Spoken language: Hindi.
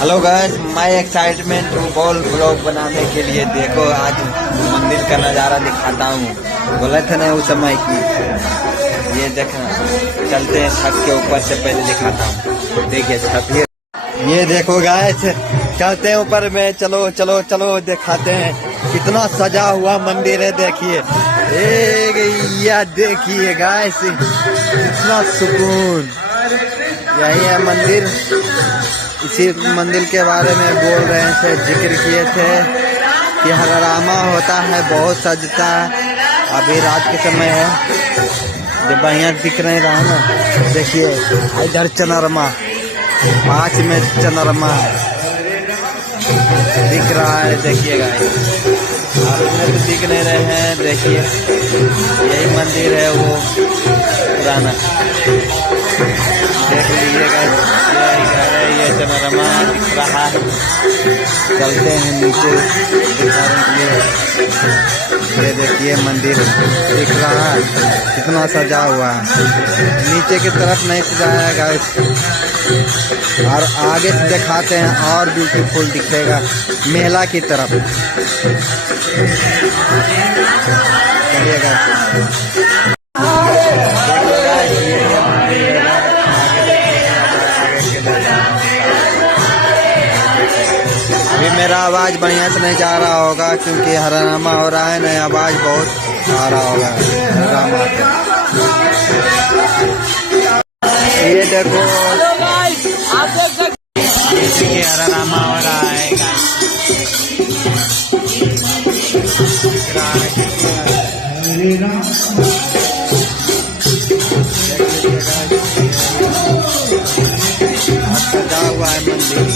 Hello guys, my excitement to ball blog बनाने के लिए। देखो आज मंदिर का नज़ारा दिखाता हूँ। बोले थे ना उस समय की ये देखना, चलते हैं छत के ऊपर से, पहले दिखाता हूँ। देखिए छत, ये देखो गाइस, चलते हैं ऊपर में। चलो चलो चलो दिखाते हैं कितना सजा हुआ मंदिर है। देखिए देखिए गाइस, कितना सुकून। यही है मंदिर। इसी मंदिर के बारे में बोल रहे थे, जिक्र किए थे कि हंगामा होता है, बहुत सजता है। अभी रात के समय है, जब बढ़िया दिख नहीं रहा है ना। देखिए इधर चंद्रमा, 5 में चंद्रमा दिख रहा है। देखिएगा आप इसमें तो दिख नहीं रहे हैं। देखिए यही मंदिर है वो पुराना, देख लीजिएगा। यही घर है, ये चंद्रमा दिख रहा है। चलते हैं नीचे दिखाने के लिए। ये देखिए मंदिर दिख रहा है, कितना सजा हुआ है। नीचे की तरफ नहीं सजाया गाइस, और आगे से दिखाते हैं और ब्यूटीफुल दिखेगा मेला की तरफ। चलिएगा अभी मेरा आवाज़ बढ़िया से नहीं जा रहा होगा, क्योंकि हंगामा हो रहा है ना। आवाज़ बहुत आ रहा होगा हंगामा के। ये देखो हंगामा हो रहा है। सजा हुआ है मंदिर।